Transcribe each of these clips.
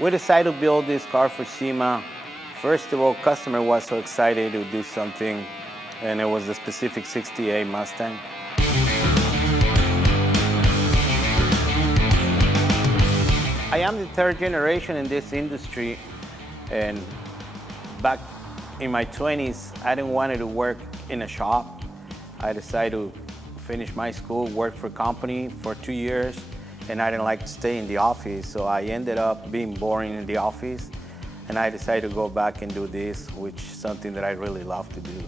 We decided to build this car for SEMA. First of all, customer was so excited to do something, and it was the specific 68 Mustang. I am the third generation in this industry, and back in my 20s, I didn't want to work in a shop. I decided to finish my school, work for a company for 2 years, and I didn't like to stay in the office, so I ended up being boring in the office, and I decided to go back and do this, which is something that I really love to do.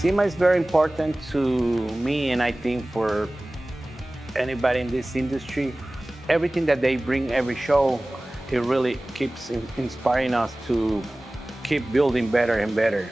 SEMA is very important to me, and I think for anybody in this industry. Everything that they bring every show, it really keeps inspiring us to keep building better and better.